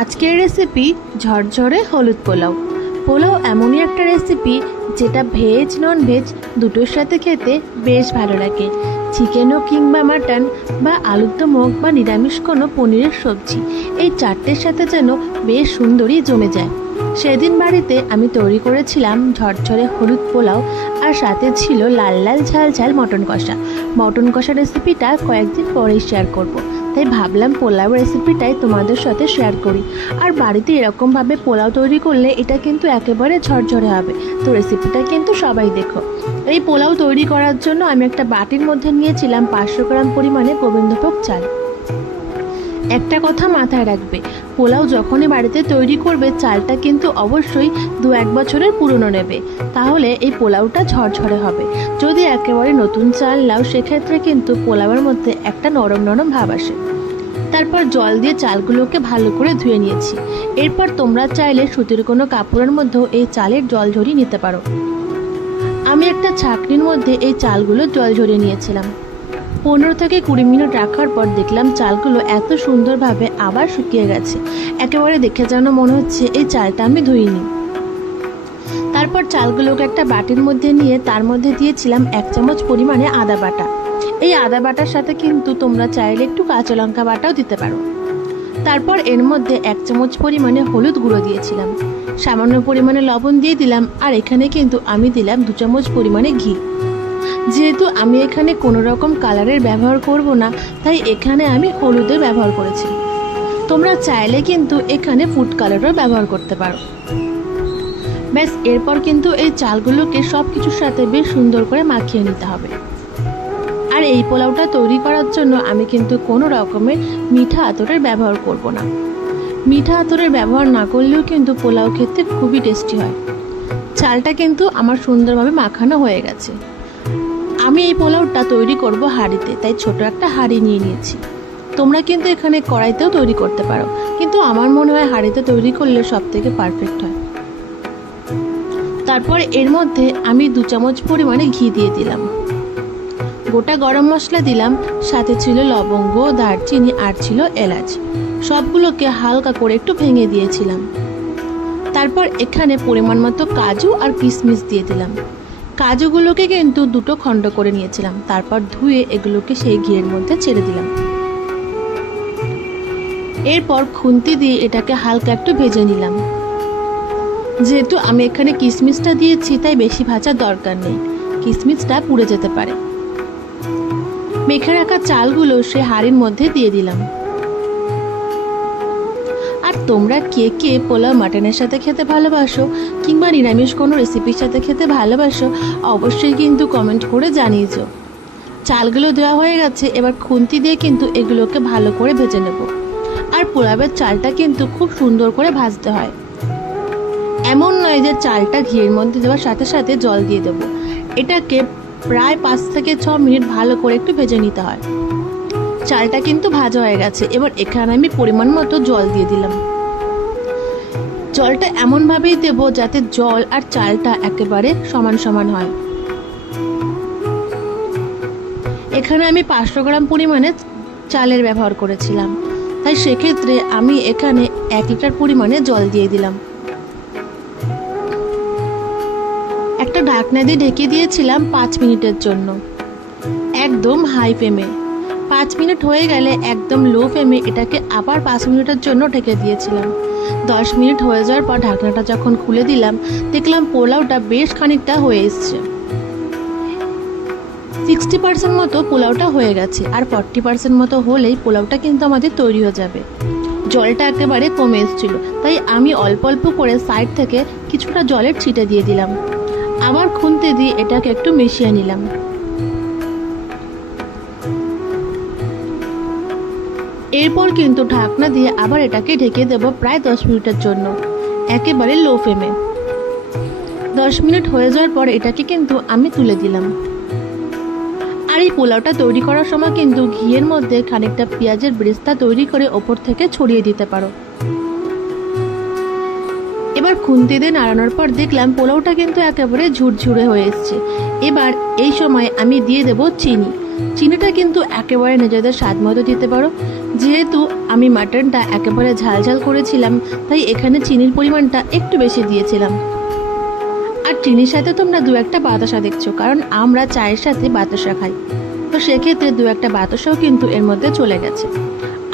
আজকের রেসিপি ঝরঝরে হলুদ পোলাও। পোলাও এমনই একটা রেসিপি যেটা ভেজ নন ভেজ দুটোর সাথে খেতে বেশ ভালো লাগে। চিকেন হোক কিংবা মাটন বা আলুর দমক বা নিরামিষ কোনো পনিরের সবজি, এই চারটের সাথে যেন বেশ সুন্দরই জমে যায়। সেদিন বাড়িতে আমি তৈরি করেছিলাম ঝরঝরে হলুদ পোলাও আর সাথে ছিল লাল লাল ঝাল ঝাল মটন কষা। মটন কষা রেসিপিটা কয়েকদিন পরেই শেয়ার করব। তাই ভাবলাম পোলাও রেসিপিটাই তোমাদের সাথে শেয়ার করি। আর বাড়িতে এরকমভাবে পোলাও তৈরি করলে এটা কিন্তু একেবারে ঝরঝরে হবে। তো রেসিপিটা কিন্তু সবাই দেখো। এই পোলাও তৈরি করার জন্য আমি একটা বাটির মধ্যে নিয়েছিলাম পাঁচশো গ্রাম পরিমাণে গোবিন্দভোগ চাল। একটা কথা মাথায় রাখবে, পোলাও যখনই বাড়িতে তৈরি করবে, চালটা কিন্তু অবশ্যই দু এক বছরের পুরনো নেবে। তাহলে এই পোলাওটা ঝরঝরে হবে। যদি একেবারে নতুন চাল নাও, সেক্ষেত্রে কিন্তু পোলাওয়ের মধ্যে একটা নরম নরম ভাব আসে। তারপর জল দিয়ে চালগুলোকে ভালো করে ধুয়ে নিয়েছি। এরপর তোমরা চাইলে সুতির কোনো কাপড়ের মধ্যেও এই চালের জল ঝরিয়ে নিতে পারো। আমি একটা ছাকনির মধ্যে এই চালগুলো জল ঝরিয়ে নিয়েছিলাম। পনেরো থেকে কুড়ি মিনিট রাখার পর দেখলাম চালগুলো এত সুন্দরভাবে আবার শুকিয়ে গেছে। একেবারে দেখে যেন মনে হচ্ছে এই চালটা আমি ধুইনি। তারপর চালগুলোকে একটা বাটির মধ্যে নিয়ে তার মধ্যে দিয়েছিলাম এক চামচ পরিমাণে আদা বাটা। এই আদা বাটার সাথে কিন্তু তোমরা চাইলে একটু কাঁচা লঙ্কা বাটাও দিতে পারো। তারপর এর মধ্যে এক চামচ পরিমাণে হলুদ গুঁড়ো দিয়েছিলাম। সামান্য পরিমাণে লবণ দিয়ে দিলাম আর এখানে কিন্তু আমি দিলাম দু চামচ পরিমাণে ঘি। যেহেতু আমি এখানে কোনো রকম কালারের ব্যবহার করব না, তাই এখানে আমি হলুদের ব্যবহার করেছি। তোমরা চাইলে কিন্তু এখানে ফুড কালারও ব্যবহার করতে পারো। ব্যাস, এরপর কিন্তু এই চালগুলোকে সব কিছুর সাথে বেশ সুন্দর করে মাখিয়ে নিতে হবে। আর এই পোলাওটা তৈরি করার জন্য আমি কিন্তু কোনো রকমের মিঠা আতরের ব্যবহার করব না। মিঠা আতরের ব্যবহার না করলেও কিন্তু পোলাও খেতে খুবই টেস্টি হয়। চালটা কিন্তু আমার সুন্দরভাবে মাখানো হয়ে গেছে। আমি এই পোলাওটা তৈরি করব হাঁড়িতে, তাই ছোট একটা হাঁড়ি নিয়ে নিয়েছি। তোমরা কিন্তু এখানে কড়াইতেও তৈরি করতে পারো, কিন্তু আমার মনে হয় হাঁড়িতে তৈরি করলে সব থেকে পারফেক্ট হয়। তারপর এর মধ্যে আমি দু চামচ পরিমাণে ঘি দিয়ে দিলাম। গোটা গরম মশলা দিলাম, সাথে ছিল লবঙ্গ, দারচিনি আর ছিল এলাচ। সবগুলোকে হালকা করে একটু ভেঙে দিয়েছিলাম। তারপর এখানে পরিমাণ মতো কাজু আর কিশমিশ দিয়ে দিলাম। কাজুগুলোকে কিন্তু দুটো খণ্ড করে নিয়েছিলাম, তারপর ধুয়ে এগুলোকে সেই ঘিয়ের মধ্যে ছেড়ে দিলাম। এরপর খুন্তি দিয়ে এটাকে হালকা একটু ভেজে নিলাম। যেহেতু আমি এখানে কিশমিশটা দিয়েছি, তাই বেশি ভাজার দরকার নেই। কিশমিশটা পুড়ে যেতে পারে। মেখে রাখা চালগুলো সে হাঁড়ির মধ্যে দিয়ে দিলাম। আর তোমরা কে কে পোলাও মাটনের সাথে খেতে ভালোবাসো কিংবা নিরামিষ কোনো রেসিপির সাথে খেতে ভালোবাসো, অবশ্যই কিন্তু কমেন্ট করে জানিয়েছো। চালগুলো দেওয়া হয়ে গেছে, এবার খুন্তি দিয়ে কিন্তু এগুলোকে ভালো করে ভেজে নেব। আর পোলাওয়ের চালটা কিন্তু খুব সুন্দর করে ভাজতে হয়। এমন নয় যে চালটা ঘিয়ের মধ্যে দেওয়ার সাথে সাথে জল দিয়ে দেবো। এটাকে প্রায় পাঁচ থেকে ছ মিনিট ভালো করে একটু ভেজে নিতে হয়। চালটা কিন্তু ভাজা হয়ে গেছে। এবার এখানে আমি পরিমাণ মতো জল দিয়ে দিলাম। জলটা এমনভাবেই দেবো যাতে জল আর চালটা একেবারে সমান সমান হয়। এখানে আমি পাঁচশো গ্রাম পরিমাণে চালের ব্যবহার করেছিলাম। তাই সেক্ষেত্রে আমি এখানে এক লিটার পরিমাণে জল দিয়ে দিলাম। একটা ঢাকনা দিয়ে ঢেকে দিয়েছিলাম পাঁচ মিনিটের জন্য। একদম হাই ফ্লেমে পাঁচ মিনিট হয়ে গেলে একদম লো ফ্লেমে এটাকে আবার পাঁচ মিনিটের জন্য ঢেকে দিয়েছিলাম। দশ মিনিট হয়ে যাওয়ার পর ঢাকনাটা যখন খুলে দিলাম, দেখলাম পোলাওটা বেশ খানিকটা হয়ে এসছে। সিক্সটি পার্সেন্ট মতো পোলাওটা হয়ে গেছে আর ফর্টি পার্সেন্ট মতো হলেই পোলাওটা কিন্তু আমাদের তৈরি হয়ে যাবে। জলটা একেবারে কমে এসেছিল, তাই আমি অল্প অল্প করে সাইড থেকে কিছুটা জলের ছিটে দিয়ে দিলাম। আবার খুন্তি দিয়ে এটাকে একটু মিশিয়ে নিলাম। এরপর কিন্তু ঢাকনা দিয়ে আবার এটাকে ঢেকে দেব প্রায় দশ মিনিটের জন্য, একেবারে লো ফ্লেমে দশ মিনিট হয়ে যাওয়ার পর এটাকে কিন্তু আমি তুলে দিলাম। আর এই পোলাওটা তৈরি করার সময় কিন্তু ঘিয়ের মধ্যে খানিকটা পেঁয়াজের ব্রেস্তা তৈরি করে ওপর থেকে ছড়িয়ে দিতে পারো। এবার খুন্তি দিয়ে নাড়ানোর পর দেখলাম পোলাওটা কিন্তু একেবারে ঝুরঝুরে হয়ে এসছে। এবার এই সময় আমি দিয়ে দেব চিনি। চিনিটা কিন্তু একেবারে নিজেদের স্বাদ মতো দিতে পারো। যেহেতু আমি মাটনটা একেবারে ঝাল ঝাল করেছিলাম, তাই এখানে চিনির পরিমাণটা একটু বেশি দিয়েছিলাম। আর চিনির সাথে তোমরা দু একটা বাতাসা দেখছ, কারণ আমরা চায়ের সাথে বাতাসা খাই। তো সেক্ষেত্রে দু একটা বাতাসাও কিন্তু এর মধ্যে চলে গেছে।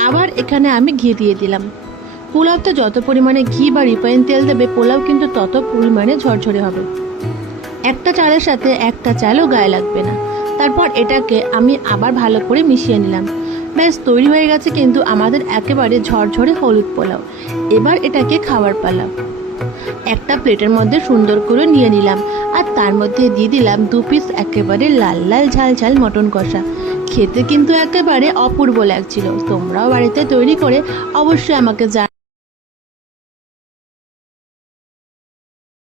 আবার এখানে আমি ঘি দিয়ে দিলাম। পোলাওতে যত পরিমাণে ঘি বা রিফাইন তেল দেবে, পোলাও কিন্তু তত পরিমাণে ঝরঝরে হবে। একটা চালের সাথে একটা চালও গায়ে লাগবে না। তারপর এটাকে আমি আবার ভালো করে মিশিয়ে নিলাম। ব্যাস, তৈরি হয়ে গেছে কিন্তু আমাদের একেবারে ঝরঝরে হলুদ পোলাও। এবার এটাকে খাওয়ার পালা। একটা প্লেটের মধ্যে সুন্দর করে নিয়ে নিলাম। আর তার মধ্যে দিয়ে দিলাম দু পিস একেবারে লাল লাল ঝাল ঝাল মটন কষা। খেতে কিন্তু একেবারে অপূর্ব লাগছিল। তোমরাও বাড়িতে তৈরি করে অবশ্যই আমাকে জান